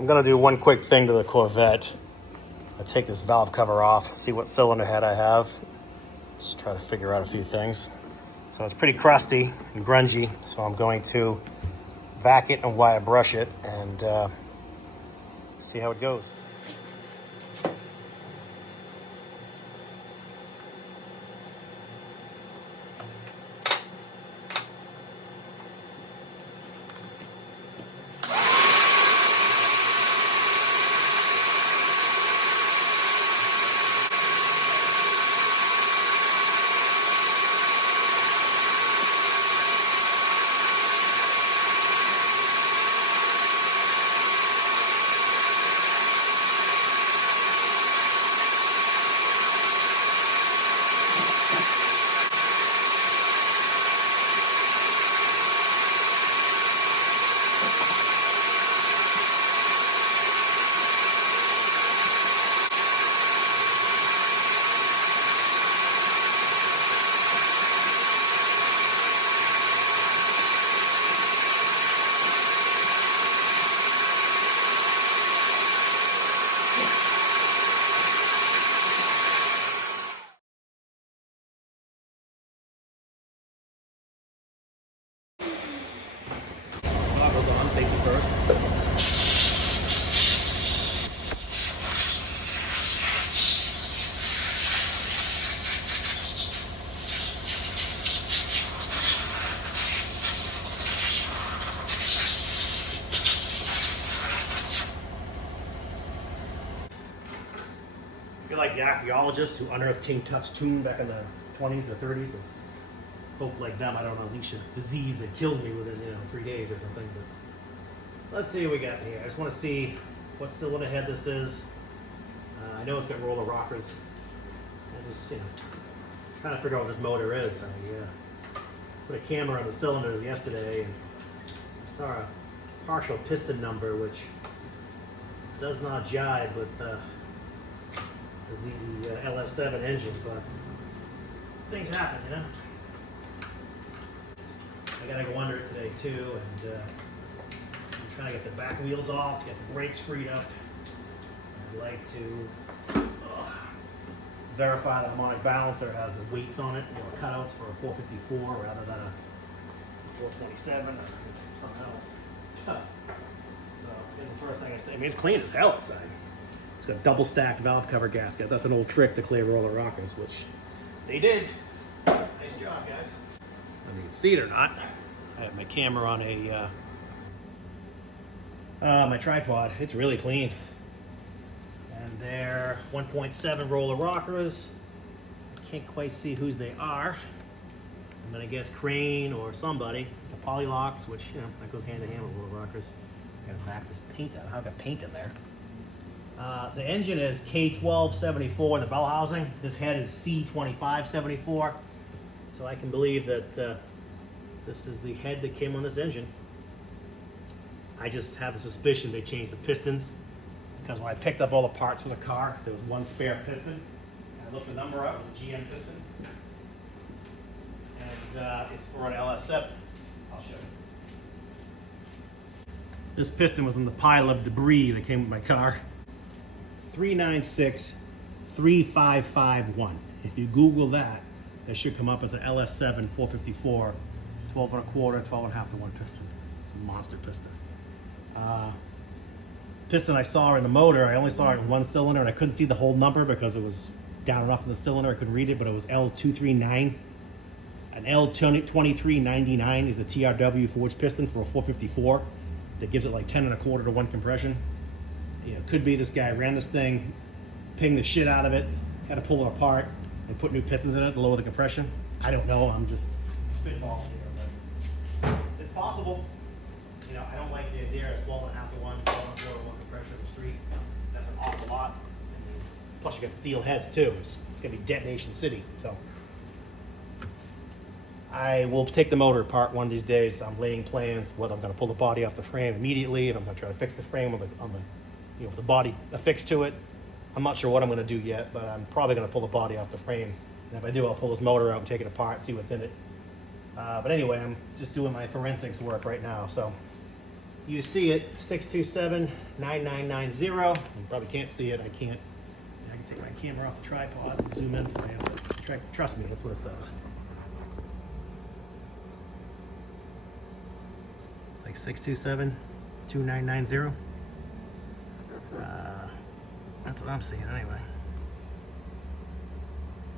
I'm gonna do one quick thing to the Corvette. I take this valve cover off, see what cylinder head I have. Just try to figure out a few things. So it's pretty crusty and grungy, so I'm going to vac it and wire brush it and see how it goes. Goes on, safety first. I feel like the archaeologists who unearthed King Tut's tomb back in the 20s or 30s. I just hope like them I don't unleash a disease that kills me within 3 days or something. But let's see what we got here. I just want to see what cylinder head this is. I know it's got roller rockers. I just trying to figure out what this motor is. I put a camera on the cylinders yesterday and I saw a partial piston number which does not jive with the LS7 engine, but things happen, I gotta go under it today too, and I'm trying to get the back wheels off, get the brakes freed up. I'd like to verify the harmonic balancer has the weights on it, cutouts for a 454 rather than a 427 or something else. So here's the first thing I say. I mean, it's clean as hell inside. It's got double stacked valve cover gasket. That's an old trick to clear roller rockers, which they did. Nice job, guys. Whether you can see it or not, I have my camera on my tripod. It's really clean. And they're 1.7 roller rockers. Can't quite see whose they are. I'm gonna guess Crane or somebody. The polylocks, which that goes hand in hand with roller rockers. I gotta back this paint out. I've got paint in there. The engine is K1274, the bell housing. This head is C2574. So I can believe that this is the head that came on this engine. I just have a suspicion they changed the pistons because when I picked up all the parts for the car, there was one spare piston. I looked the number up, it was a GM piston. And it's for an LS7. I'll show you. This piston was in the pile of debris that came with my car. 3963551. If you Google that, it should come up as an LS7 454, 12 and a quarter, 12 and a half to 1 piston. It's a monster piston. Piston I saw in the motor, I only saw it in one cylinder and I couldn't see the whole number because it was down enough in the cylinder, I couldn't read it, but it was L239. An L2399 is a TRW forged piston for a 454 that gives it like 10 and a quarter to 1 compression. Could be this guy ran this thing, pinged the shit out of it, had to pull it apart and put new pistons in it to lower the compression. I don't know, I'm just spitballing here, but it's possible. I don't like the idea of 12 and a half to 1, 12 and a quarter to 1 compression in the street. That's an awful lot. Plus you got steel heads too. It's gonna be detonation city. So I will take the motor apart one of these days. I'm laying plans whether I'm gonna pull the body off the frame immediately, if I'm gonna try to fix the frame on the body affixed to it. I'm not sure what I'm gonna do yet, but I'm probably gonna pull the body off the frame. And if I do, I'll pull this motor out and take it apart and see what's in it. But anyway, I'm just doing my forensics work right now. So You see it, 627-9990. You probably can't see it. I can take my camera off the tripod and zoom in for you. Trust me, that's what it says. It's like 627-2990. That's what I'm seeing anyway.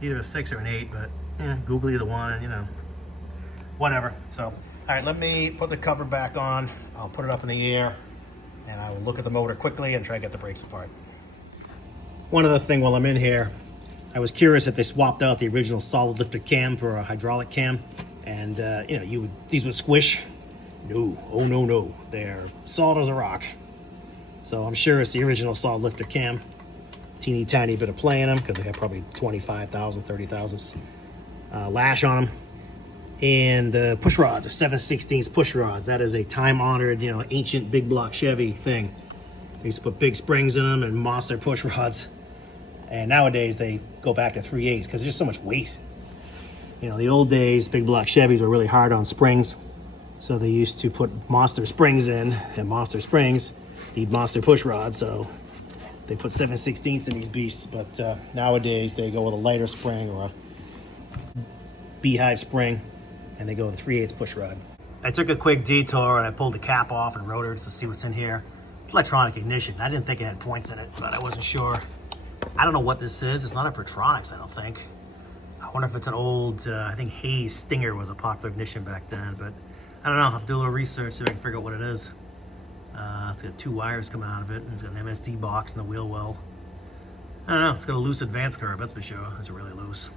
Either a 6 or an 8, but yeah, Google either one, you know, whatever. So, all right, let me put the cover back on. I'll put it up in the air, and I will look at the motor quickly and try to get the brakes apart. One other thing while I'm in here, I was curious if they swapped out the original solid lifter cam for a hydraulic cam, and you know, these would squish. No, oh no, no, they're solid as a rock. So I'm sure it's the original solid lifter cam. Teeny tiny bit of play in them because they have probably 25,000, 30,000 lash on them. And the push rods are 7/16 push rods. That is a time-honored, you know, ancient big block Chevy thing. They used to put big springs in them and monster push rods. And nowadays they go back to 3/8 because there's just so much weight. You know, the old days, big block Chevys were really hard on springs. So they used to put monster springs in, and monster springs need monster push rods. So they put 7/16 in these beasts. But nowadays they go with a lighter spring or a beehive spring, and they go with a 3/8 push rod. I took a quick detour and I pulled the cap off and rotors to see what's in here. It's electronic ignition. I didn't think it had points in it, but I wasn't sure. I don't know what this is. It's not a Pertronix, I don't think. I wonder if it's an old, I think Hayes Stinger was a popular ignition back then, but I don't know. I'll have to do a little research, see if I can figure out what it is. It's got 2 wires coming out of it, and it's got an MSD box in the wheel well. I don't know. It's got a loose advance curve, that's for sure. It's really loose.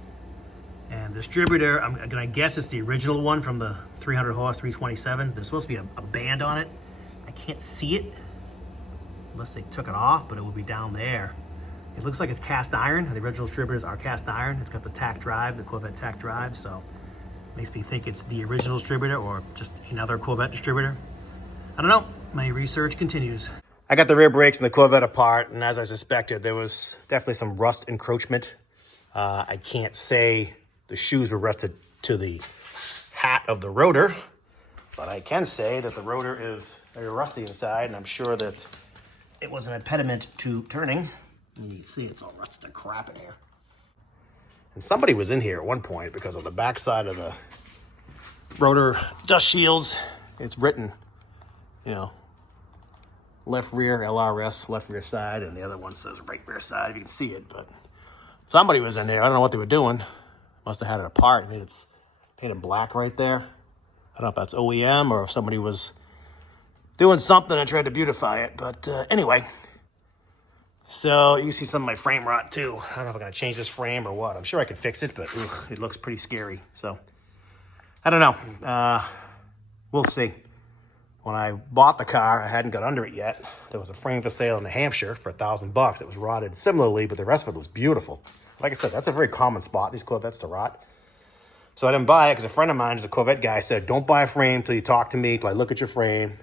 And the distributor, I'm gonna guess it's the original one from the 300 horse 327. There's supposed to be a band on it. I can't see it unless they took it off, but it will be down there. It looks like it's cast iron. The original distributors are cast iron. It's got the tack drive, the Corvette tack drive, so makes me think it's the original distributor or just another Corvette distributor. I don't know. My research continues. I got the rear brakes and the Corvette apart, and as I suspected, there was definitely some rust encroachment. I can't say the shoes were rusted to the hat of the rotor, but I can say that the rotor is very rusty inside, and I'm sure that it was an impediment to turning. You can see it's all rusted to crap in here. And somebody was in here at one point because on the back side of the rotor dust shields, it's written, you know, left rear LRS, left rear side, and the other one says right rear side, if you can see it. But somebody was in there. I don't know what they were doing. Must have had it apart. Made it's painted black right there. I don't know if that's OEM or if somebody was doing something and tried to beautify it. But anyway, so you can see some of my frame rot too. I don't know if I'm going to change this frame or what. I'm sure I could fix it, but it looks pretty scary. So I don't know. We'll see. When I bought the car, I hadn't got under it yet. There was a frame for sale in New Hampshire for $1,000. It was rotted similarly, but the rest of it was beautiful. Like I said, that's a very common spot, these Corvettes to rot. So I didn't buy it because a friend of mine is a Corvette guy, said, don't buy a frame till you talk to me, till I look at your frame.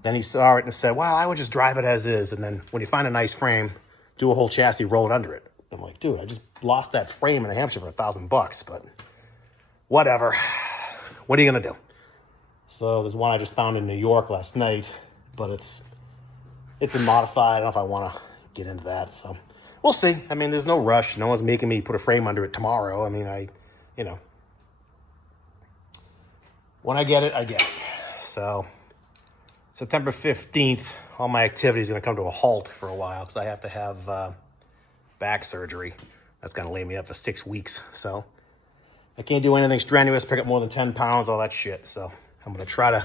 Then he saw it and said, well, I would just drive it as is. And then when you find a nice frame, do a whole chassis, roll it under it. I'm like, dude, I just lost that frame in New Hampshire for $1,000, but whatever. What are you going to do? So there's one I just found in New York last night, but it's been modified. I don't know if I want to get into that. So we'll see. I mean, there's no rush. No one's making me put a frame under it tomorrow. I mean, you know, when I get it, I get it. So September 15th, all my activity is going to come to a halt for a while because I have to have back surgery. That's going to lay me up for 6 weeks. So I can't do anything strenuous, pick up more than 10 pounds, all that shit. So I'm going to try to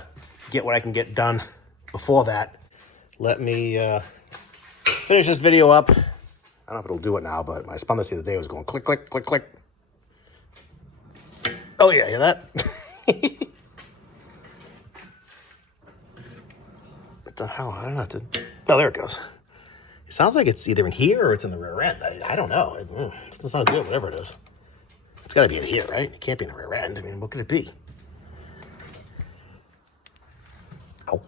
get what I can get done before that. Let me finish this video up. I don't know if it'll do it now, but when I spun this the other day, it was going click, click, click, click. Oh, yeah, hear that? What the hell? I don't know. Oh, there it goes. It sounds like it's either in here or it's in the rear end. I don't know. It doesn't sound good, whatever it is. It's got to be in here, right? It can't be in the rear end. I mean, what could it be? Ow.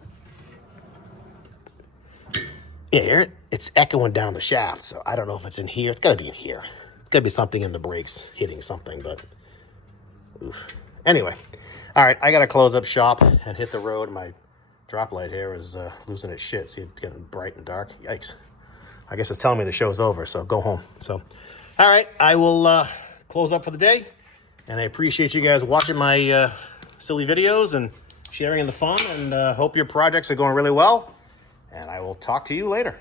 Yeah, hear it? It's echoing down the shaft, so I don't know if it's in here. It's got to be in here. It's got to be something in the brakes hitting something, but oof. Anyway, all right, I got to close up shop and hit the road. My drop light here is losing its shit. See, it's getting bright and dark. Yikes. I guess it's telling me the show's over, so go home. So, all right, I will close up for the day. And I appreciate you guys watching my silly videos and sharing in the fun. And hope your projects are going really well. And I will talk to you later.